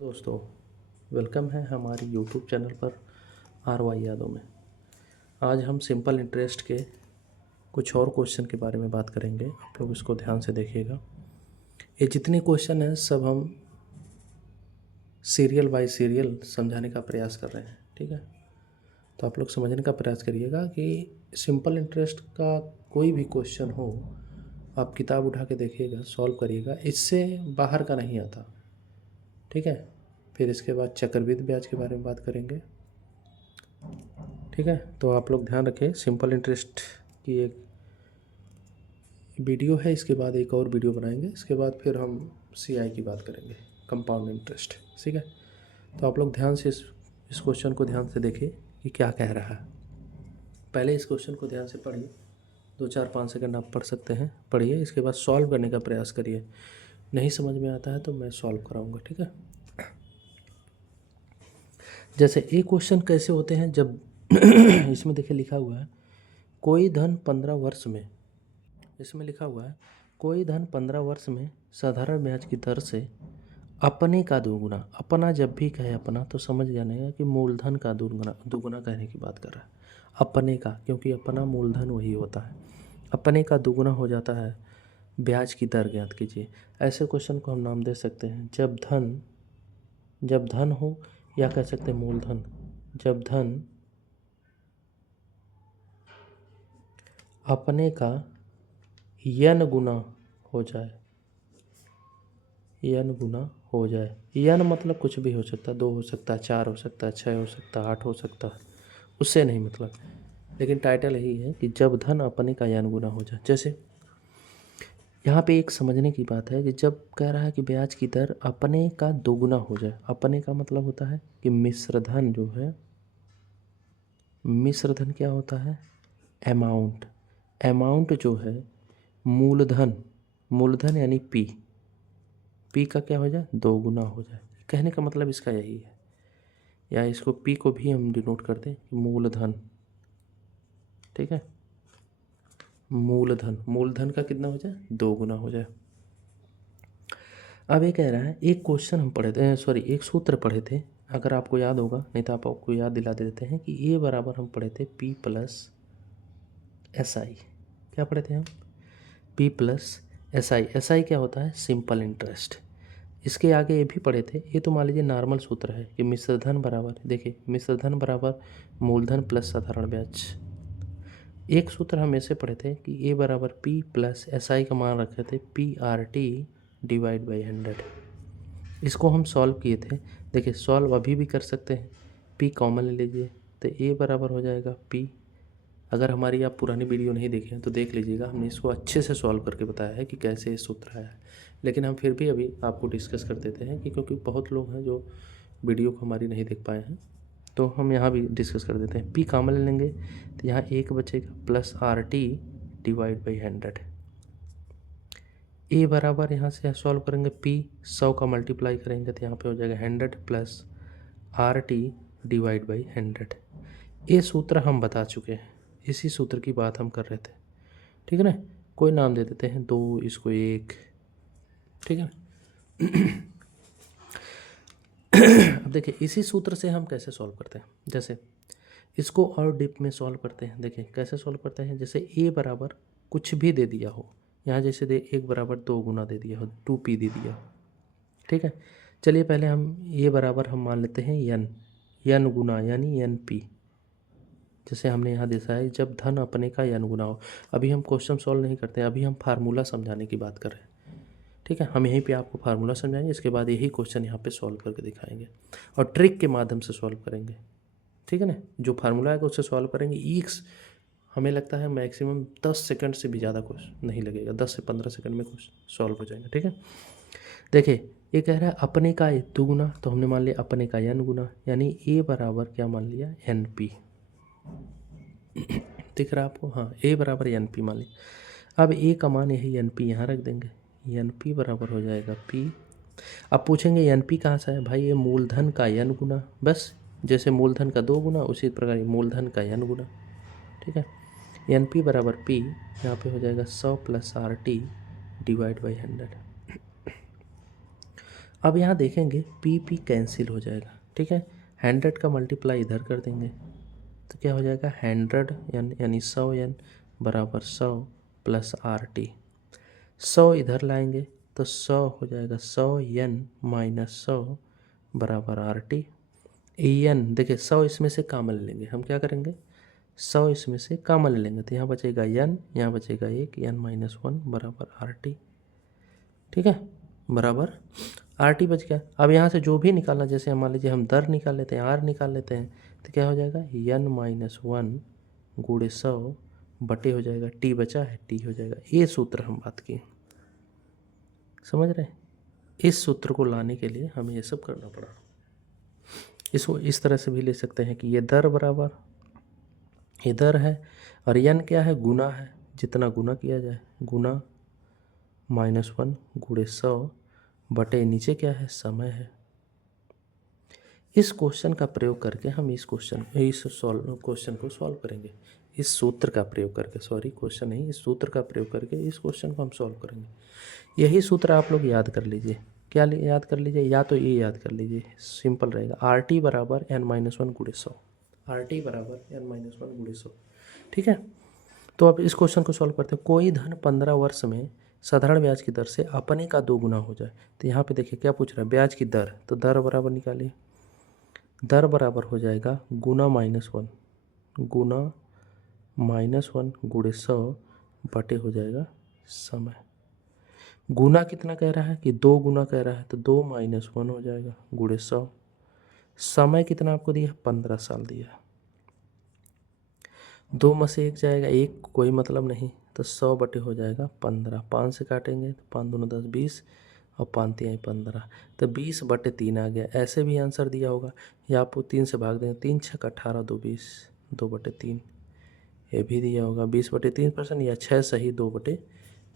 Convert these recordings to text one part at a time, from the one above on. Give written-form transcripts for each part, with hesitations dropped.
दोस्तों, वेलकम है हमारी यूट्यूब चैनल पर RY यादव में। आज हम सिंपल इंटरेस्ट के कुछ और क्वेश्चन के बारे में बात करेंगे। आप लोग इसको ध्यान से देखिएगा। ये जितने क्वेश्चन हैं सब हम सीरियल बाय सीरियल समझाने का प्रयास कर रहे हैं, ठीक है। तो आप लोग समझने का प्रयास करिएगा कि सिंपल इंटरेस्ट का कोई भी क्वेश्चन हो, आप किताब उठा के देखिएगा, सॉल्व करिएगा, इससे बाहर का नहीं आता, ठीक है। फिर इसके बाद चक्रवृद्धि ब्याज के बारे में बात करेंगे, ठीक है। तो आप लोग ध्यान रखें, सिंपल इंटरेस्ट की एक वीडियो है, इसके बाद एक और वीडियो बनाएंगे, इसके बाद फिर हम CI की बात करेंगे, कंपाउंड इंटरेस्ट, ठीक है। तो आप लोग ध्यान से इस क्वेश्चन को ध्यान से देखिए कि क्या कह रहा है। पहले इस क्वेश्चन को ध्यान से पढ़िए, 2-4-5 सेकंड आप पढ़ सकते हैं, पढ़िए, इसके बाद सॉल्व करने का प्रयास करिए। नहीं समझ में आता है तो मैं सॉल्व कराऊंगा, ठीक है। जैसे एक क्वेश्चन कैसे होते हैं, जब इसमें देखिए लिखा हुआ है कोई धन 15 वर्ष में, इसमें लिखा हुआ है कोई धन 15 वर्ष में साधारण ब्याज की दर से अपने का दोगुना। अपना जब भी कहे अपना तो समझ जाने कि मूलधन का दुगुना कहने की बात कर रहा है। अपने का, क्योंकि अपना मूलधन वही होता है, अपने का दुगुना हो जाता है ब्याज की दर ज्ञात कीजिए। ऐसे क्वेश्चन को हम नाम दे सकते हैं जब धन हो, या कह सकते हैं मूलधन। जब धन अपने का n गुना हो जाए, n गुना हो जाए। n मतलब कुछ भी हो सकता है, 2 हो सकता है, 4 हो सकता है, 6 हो सकता है, 8 हो सकता है, उससे नहीं मतलब, लेकिन टाइटल यही है कि जब धन अपने का n गुना हो जाए। जैसे यहाँ पे एक समझने की बात है कि जब कह रहा है कि ब्याज की दर अपने का दोगुना हो जाए, अपने का मतलब होता है कि मिश्रधन जो है, मिश्रधन क्या होता है, अमाउंट जो है मूलधन यानी पी का क्या हो जाए, दोगुना हो जाए। कहने का मतलब इसका यही है, या इसको पी को भी हम डिनोट करते हैं मूलधन, ठीक है। मूलधन का कितना हो जाए, दोगुना हो जाए। अब ये कह रहा है, एक क्वेश्चन हम पढ़े थे, एक सूत्र पढ़े थे, अगर आपको याद होगा, नहीं तो आपको याद दिला देते हैं कि ए बराबर हम पढ़े थे P + SI। क्या पढ़े थे हम, P + SI क्या होता है, सिंपल इंटरेस्ट। इसके आगे ये भी पढ़े थे, ये तो मान लीजिए नॉर्मल सूत्र है कि मिश्रधन बराबर, देखिए मिश्रधन बराबर मूलधन प्लस साधारण ब्याज। एक सूत्र हम ऐसे पढ़े थे कि ए बराबर P + SI का मान रखे थे PRT/100। इसको हम सॉल्व किए थे। देखिए सॉल्व अभी भी कर सकते हैं, P कॉमन ले लीजिए तो ए बराबर हो जाएगा P। अगर हमारी आप पुरानी वीडियो नहीं देखे हैं तो देख लीजिएगा, हमने इसको अच्छे से सॉल्व करके बताया है कि कैसे ये सूत्र आया है। लेकिन हम फिर भी अभी आपको डिस्कस कर देते हैं कि क्योंकि बहुत लोग हैं जो वीडियो को हमारी नहीं देख पाए हैं, तो हम यहाँ भी डिस्कस कर देते हैं। P कॉमन ले लेंगे तो यहाँ 1 बचेगा प्लस RT/100। ए बराबर यहाँ से सॉल्व करेंगे, P 100 का मल्टीप्लाई करेंगे तो यहाँ पे हो जाएगा 100 + RT/100। ये सूत्र हम बता चुके हैं, इसी सूत्र की बात हम कर रहे थे, ठीक है ना। कोई नाम दे देते हैं 2, इसको 1, ठीक है ना। अब देखिए इसी सूत्र से हम कैसे सॉल्व करते हैं, जैसे इसको और डीप में सॉल्व करते हैं। देखिए कैसे सॉल्व करते हैं, जैसे ए बराबर कुछ भी दे दिया हो, यहाँ जैसे 1 बराबर 2 गुना दे दिया हो, 2P दे दिया हो, ठीक है। चलिए पहले हम ए बराबर हम मान लेते हैं n गुना यानी NP। जैसे हमने यहाँ देखा है जब धन अपने का n गुना हो। अभी हम क्वेश्चन सॉल्व नहीं करते हैं, अभी हम फार्मूला समझाने की बात कर रहे हैं, ठीक है। हम यहीं पे आपको फार्मूला समझाएंगे, इसके बाद यही क्वेश्चन यहाँ पे सॉल्व करके दिखाएंगे और ट्रिक के माध्यम से सॉल्व करेंगे, ठीक है ना। जो फार्मूला है उससे सॉल्व करेंगे। हमें लगता है मैक्सिमम 10 सेकंड से भी ज़्यादा कुछ नहीं लगेगा, 10 से 15 सेकंड में कुछ सॉल्व हो जाएगा, ठीक है। देखिए ये कह रहा है अपने का दुगुना, तो हमने मान लिया अपने का n गुना, यानी ए बराबर क्या मान लिया, NP। दिख रहा है आपको, हाँ, ए बराबर NP मान लिया। अब ए का मान यही NP यहाँ रख देंगे, NP बराबर हो जाएगा P। अब पूछेंगे NP कहाँ से है, भाई ये मूलधन का n गुना, बस जैसे मूलधन का 2 गुना उसी प्रकार मूलधन का n गुना, ठीक है। NP बराबर P, यहाँ पे हो जाएगा 100 + RT/100। अब यहाँ देखेंगे पी पी कैंसिल हो जाएगा, ठीक है। 100 का मल्टीप्लाई इधर कर देंगे तो क्या हो जाएगा 100 यानी 100 n बराबर 100 प्लस RT। 100 इधर लाएंगे तो 100 हो जाएगा 100 n माइनस 100 बराबर RT। n देखिए 100 इसमें से कॉमन ले लेंगे, हम क्या करेंगे 100 इसमें से कॉमन ले लेंगे तो यहाँ बचेगा n, यहाँ बचेगा 1 n माइनस 1 बराबर RT, ठीक है, बराबर RT बच गया। अब यहाँ से जो भी निकालना, जैसे मान लीजिए हम दर निकाल लेते हैं, R निकाल लेते हैं तो क्या हो जाएगा n माइनस 1 गुणे 100 बटे हो जाएगा T बचा है, T हो जाएगा। ये सूत्र हम बात किए, समझ रहे हैं। इस सूत्र को लाने के लिए हमें ये सब करना पड़ा। इसको इस तरह से भी ले सकते हैं कि ये दर बराबर, ये दर है और n क्या है, गुना है, जितना गुना किया जाए, गुना -1 गुणे 100 बटे नीचे क्या है, समय है। इस क्वेश्चन का प्रयोग करके हम इस क्वेश्चन को सॉल्व करेंगे। इस सूत्र का प्रयोग करके, सॉरी क्वेश्चन नहीं, इस सूत्र का प्रयोग करके इस क्वेश्चन को हम सॉल्व करेंगे। यही सूत्र आप लोग याद कर लीजिए। क्या याद कर लीजिए, या तो ये याद कर लीजिए, सिंपल रहेगा। RT बराबर n-1 गुणे 100, RT बराबर n-1 गुणे 100, ठीक है। तो अब इस क्वेश्चन को सॉल्व करते हैं। कोई धन 15 वर्ष में साधारण ब्याज की दर से अपने का 2 गुना हो जाए। तो यहाँ पे देखिए क्या पूछ रहा है, ब्याज की दर, तो दर बराबर निकालिए। दर बराबर हो जाएगा गुना -1, गुना -1 गुणे 100 बटे हो जाएगा समय। गुना कितना कह रहा है कि 2 गुना कह रहा है तो 2 - 1 हो जाएगा गुणे 100। समय कितना आपको दिया, 15 साल दिया। 2 में से 1 जाएगा, 1 कोई मतलब नहीं, तो 100 बटे हो जाएगा 15। 5 से काटेंगे तो 5 दूना 10 20 और 5 तिहाई 15, तो 20 बटे 3 आ गया। ऐसे भी आंसर दिया होगा, या आपको 3 से भाग देंगे, 3 6 18 2 20, 2 बटे 3 ये भी दिया होगा। 20 बटे 3% या 6 सही 2 बटे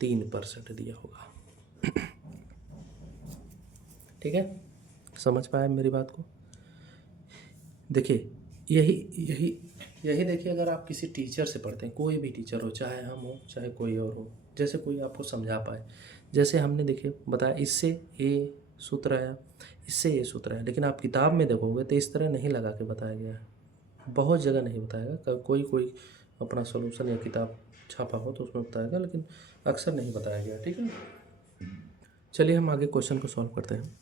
3% दिया होगा। ठीक है, समझ पाए मेरी बात को। देखिए यही देखिए, अगर आप किसी टीचर से पढ़ते हैं, कोई भी टीचर हो, चाहे हम हो चाहे कोई और हो, जैसे कोई आपको समझा पाए, जैसे हमने देखिए बताया इससे ये सूत्र आया, इससे ये सूत्र आया, लेकिन आप किताब में देखोगे तो इस तरह नहीं लगा के बताया गया है। बहुत जगह नहीं बताएगा, कोई अपना सोल्यूशन या किताब छापा हो तो उसमें बताएगा, लेकिन अक्सर नहीं बताया गया। ठीक है, चलिए हम आगे क्वेश्चन को सॉल्व करते हैं।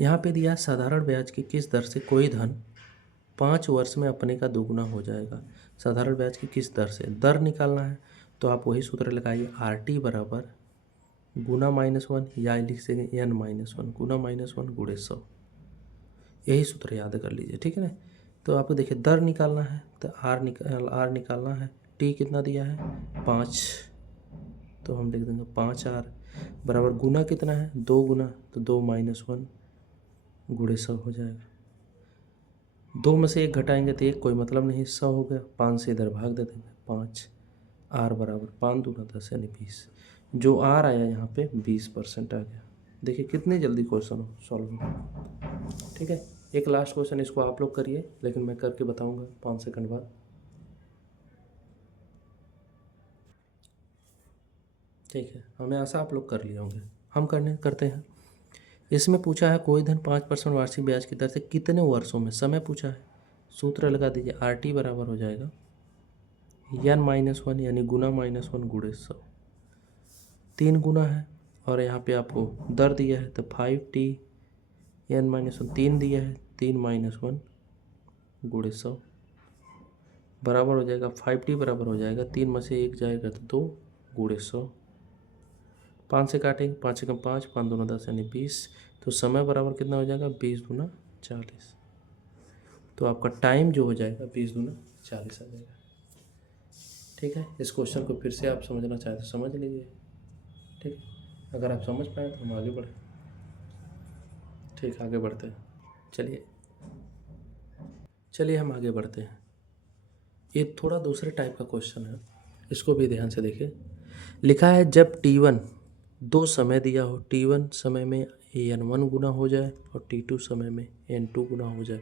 यहाँ पे दिया साधारण ब्याज की किस दर से कोई धन 5 वर्ष में अपने का 2 गुना हो जाएगा। साधारण ब्याज की किस दर से, दर निकालना है तो आप वही सूत्र लगाइए, RT बराबर गुना -1 या लिख सकेंगे n-1 गुना -1 गुणे 100। यही सूत्र याद कर लीजिए, ठीक है ना। तो आपको देखिए दर निकालना है तो R निकालना है। T कितना दिया है 5, तो हम लिख देंगे 5R बराबर गुना कितना है 2 गुना, तो 2 -1 गुणे 100 हो जाएगा। 2 में से 1 घटाएंगे तो 1 कोई मतलब नहीं, 100 हो गया। 5 से इधर भाग दे देंगे, 5 R बराबर 5 दूना 10 यानी 20। जो R आया यहाँ पे 20% आ गया। देखिए कितनी जल्दी क्वेश्चन सॉल्व हो। ठीक है, एक लास्ट क्वेश्चन, इसको आप लोग करिए, लेकिन मैं करके बताऊंगा 5 सेकंड बाद। ठीक है, हमें आशा आप लोग कर लिए होंगे, हम करते हैं। इसमें पूछा है कोई धन 5% वार्षिक ब्याज की दर से कितने वर्षों में, समय पूछा है। सूत्र लगा दीजिए, RT बराबर हो जाएगा n-1 यानी गुना -1 गुणे 100। 3 गुना है और यहाँ पे आपको दर दिया है तो 5T n-1 3 दिया है, 3 -1 गुणे 100 बराबर हो जाएगा 5T बराबर हो जाएगा 3 में से 1 जाएगा तो 2 गुणे 100। 5 से काटेंगे, 5 से कम 5, 5 दूना 10 यानी 20। तो समय बराबर कितना हो जाएगा 20 दूना 40। तो आपका टाइम जो हो जाएगा 20 दूना 40 आ जाएगा। ठीक है, इस क्वेश्चन को फिर से आप समझना चाहें तो समझ लीजिए। ठीक है, अगर आप समझ पाए तो हम आगे बढ़ें। ठीक, आगे बढ़ते हैं। चलिए हम आगे बढ़ते हैं। ये थोड़ा दूसरे टाइप का क्वेश्चन है, इसको भी ध्यान से देखिए। लिखा है जब T1 2 समय दिया हो, T1 समय में n1 गुना हो जाए और T2 समय में n2 गुना हो जाए,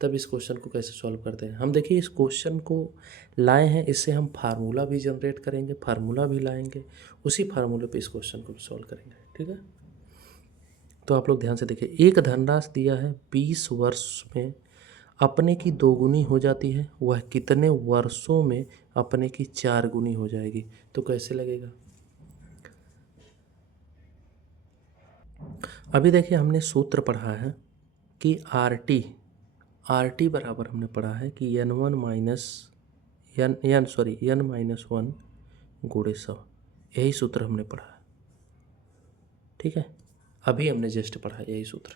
तब इस क्वेश्चन को कैसे सॉल्व करते हैं। हम देखिए इस क्वेश्चन को लाए हैं, इससे हम फार्मूला भी जनरेट करेंगे, फार्मूला भी लाएंगे, उसी फार्मूले पे इस क्वेश्चन को सॉल्व करेंगे। ठीक है, तो आप लोग ध्यान से देखिए, एक धनराशि दिया है 20 वर्ष में अपने की 2 गुनी हो जाती है, वह कितने वर्षों में अपने की 4 गुनी हो जाएगी। तो कैसे लगेगा? अभी देखिए हमने सूत्र पढ़ा है कि आर टी बराबर हमने पढ़ा है कि एन माइनस वन गुणे 100, यही सूत्र हमने पढ़ा है। ठीक है, अभी हमने जस्ट पढ़ा है यही सूत्र।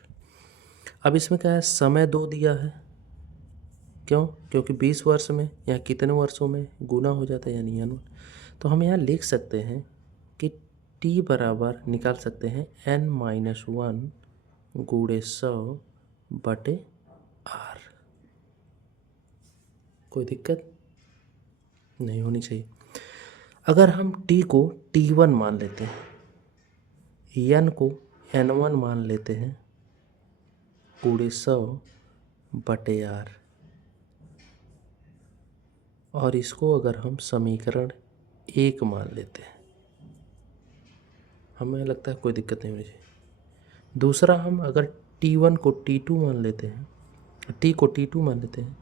अब इसमें क्या है, समय 2 दिया है, क्यों? क्योंकि 20 वर्ष में या कितने वर्षों में गुना हो जाता है, यानी n1। तो हम यहाँ लिख सकते हैं कि t बराबर निकाल सकते हैं n-1 गुणे 100 बटे r। कोई दिक्कत नहीं होनी चाहिए। अगर हम t को t1 मान लेते हैं, n को n1 मान लेते हैं, गुणे 100 बटे r, और इसको अगर हम समीकरण 1 मान लेते हैं, हमें लगता है कोई दिक्कत नहीं होनी चाहिए। दूसरा, हम अगर t1 को t2 मान लेते हैं, t को t2 मान लेते हैं,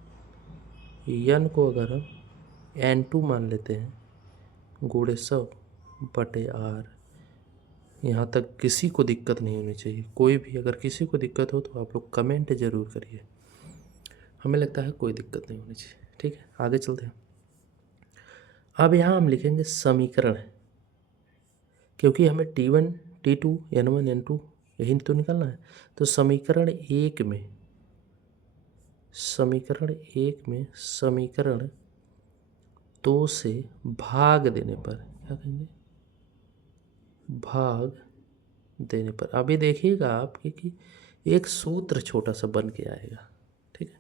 n को अगर हम n2 मान लेते हैं, गुणे 100 बटे r। यहाँ तक किसी को दिक्कत नहीं होनी चाहिए। कोई भी अगर किसी को दिक्कत हो तो आप लोग कमेंट जरूर करिए। हमें लगता है कोई दिक्कत नहीं होनी चाहिए। ठीक है, आगे चलते हैं। अब यहाँ हम लिखेंगे समीकरण, क्योंकि हमें t1 t2 n1 n2 यही तो निकालना है। तो समीकरण 1 में समीकरण 2 से भाग देने पर, क्या कहेंगे, भाग देने पर, अभी देखिएगा आप कि एक सूत्र छोटा सा बन के आएगा। ठीक है,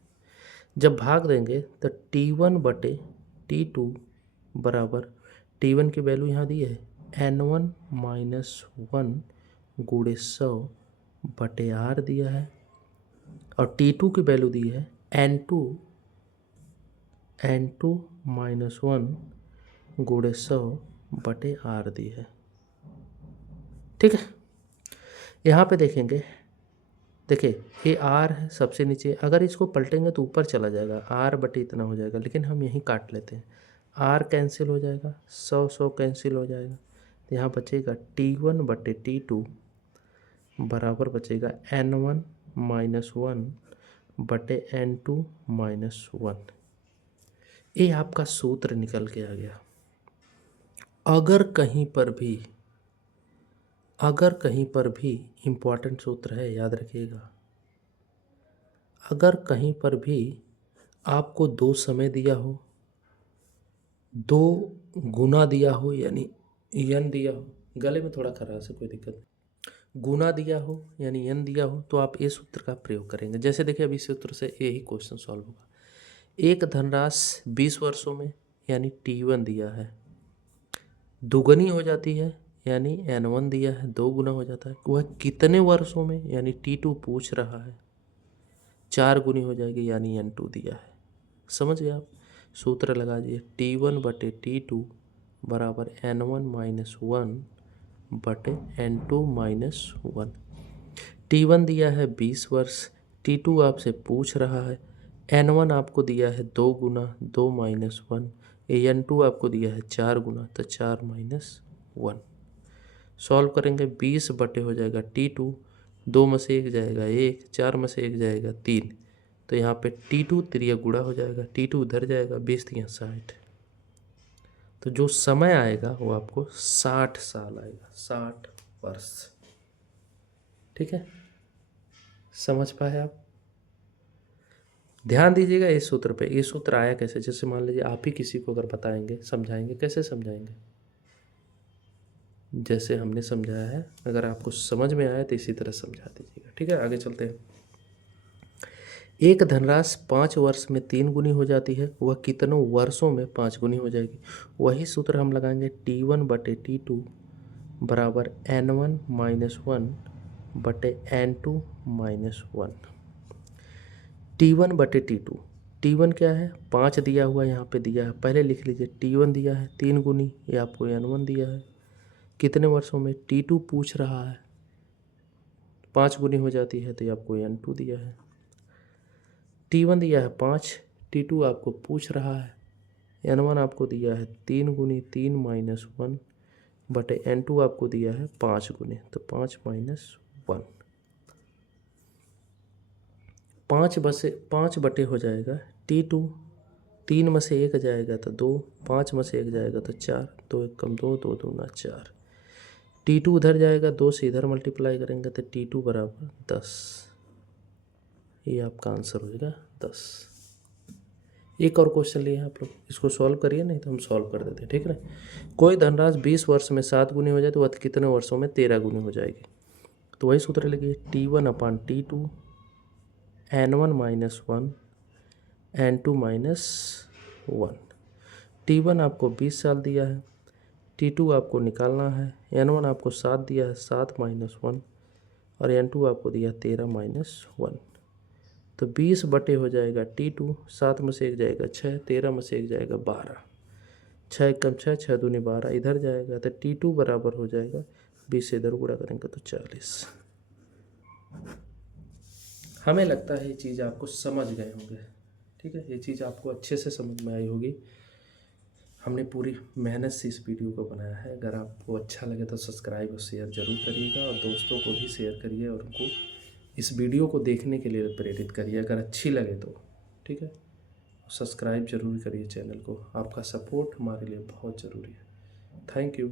जब भाग देंगे तो t1 बटे t2 बराबर, t1 की वैल्यू यहाँ दी है n1 माइनस 1 गुणे 100 बटे r दिया है, और t2 की वैल्यू दी है n2 माइनस 1 गुणे 100 बटे r दी है। ठीक है, यहाँ पे देखेंगे, देखिए ये r है सबसे नीचे, अगर इसको पलटेंगे तो ऊपर चला जाएगा, r बटे इतना हो जाएगा, लेकिन हम यहीं काट लेते हैं, r कैंसिल हो जाएगा, 100 कैंसिल हो जाएगा, तो यहाँ बचेगा t1 बटे t2 बराबर बचेगा n1 माइनस 1 बटे n2 माइनस 1। ये आपका सूत्र निकल के आ गया। अगर कहीं पर भी इम्पॉर्टेंट सूत्र है, याद रखिएगा, अगर कहीं पर भी आपको 2 समय दिया हो, 2 गुना दिया हो, यानी n दिया हो, गले में थोड़ा खराश है, कोई दिक्कत नहीं, गुना दिया हो यानी n दिया हो, तो आप इस सूत्र का प्रयोग करेंगे। जैसे देखिए अभी इस सूत्र से यही क्वेश्चन सॉल्व होगा। एक धनराशि 20 वर्षों में यानी t1 दिया है, दुगनी हो जाती है यानी n1 दिया है, 2 गुना हो जाता है, वह कितने वर्षों में यानी t2 पूछ रहा है, 4 गुनी हो जाएगी यानी n2 दिया है। समझ गए आप? सूत्र लगा दिए, t1 बटे t2 बराबर n1 माइनस 1 बटे n2 माइनस 1। t1 दिया है 20 वर्ष, t2 आपसे पूछ रहा है, n1 आपको दिया है 2 गुना 2 माइनस 1, n2 आपको दिया है 4 गुना, तो 4 माइनस 1। सॉल्व करेंगे, 20 बटे हो जाएगा t2, 2 में से 1 जाएगा 1, 4 में से 1 जाएगा 3, तो यहाँ पे t2 3 गुणा हो जाएगा, t2 उधर जाएगा, 20 3 60, तो जो समय आएगा वो आपको 60 साल आएगा, 60 वर्ष। ठीक है, समझ पाए आप? ध्यान दीजिएगा इस सूत्र पे। ये सूत्र आया कैसे, जैसे मान लीजिए आप ही किसी को अगर बताएंगे, समझाएंगे, कैसे समझाएंगे, जैसे हमने समझाया है, अगर आपको समझ में आया तो इसी तरह समझा दीजिएगा। ठीक है, आगे चलते हैं। एक धनराशि 5 वर्ष में 3 गुनी हो जाती है, वह कितनों वर्षों में 5 गुनी हो जाएगी। वही सूत्र हम लगाएंगे, t1 बटे t2 बराबर n1 माइनस 1 बटे n2 माइनस 1। t1 बटे t2, t1 क्या है, 5 दिया हुआ यहाँ पे दिया है, पहले लिख लीजिए, t1 दिया है 3 गुनी, ये आपको n1 दिया है, कितने वर्षों में, t2 पूछ रहा है, 5 गुनी हो जाती है तो ये आपको N2 दिया है। T1 दिया है 5, T2 आपको पूछ रहा है, N1 आपको दिया है 3 गुनी 3 माइनस 1 बटे N2 आपको दिया है 5 गुनी, तो 5 माइनस 1, 5 बटे हो जाएगा T2, 3 में से 1 जाएगा तो 2, 5 में से 1 जाएगा तो 4, 2 1 कम 2, 2 दूना 4। T2 उधर जाएगा, 2 से इधर मल्टीप्लाई करेंगे तो T2 बराबर 10, ये आपका आंसर हो जाएगा 10। एक और क्वेश्चन लिए हैं आप लोग, इसको सॉल्व करिए, नहीं तो हम सॉल्व कर देते हैं, ठीक है ना। कोई धनराशि 20 वर्ष में 7 गुनी हो जाए तो वह कितने वर्षों में 13 गुनी हो जाएगी। तो वही सूत्र लगी T1/T2 N1 minus 1 N2 minus 1। T1 आपको 20 साल दिया है, T2 आपको निकालना है, N1 आपको 7 दिया है, 7 माइनस 1, और N2 आपको दिया 13 माइनस 1। तो 20 बटे हो जाएगा T2, 7 में से 1 जाएगा 6, 13 में से 1 जाएगा 12, 6 कम 6, 6 दूनी 12, इधर जाएगा तो T2 बराबर हो जाएगा 20 से इधर गुणा करेंगे तो 40। हमें लगता है ये चीज़ आपको समझ गए होंगे, ठीक है, ये चीज़ आपको अच्छे से समझ में आई होगी। हमने पूरी मेहनत से इस वीडियो को बनाया है। अगर आपको अच्छा लगे तो सब्सक्राइब और शेयर ज़रूर करिएगा, और दोस्तों को भी शेयर करिए और उनको इस वीडियो को देखने के लिए प्रेरित करिए अगर अच्छी लगे तो, ठीक है। सब्सक्राइब जरूर करिए चैनल को, आपका सपोर्ट हमारे लिए बहुत ज़रूरी है। Thank you.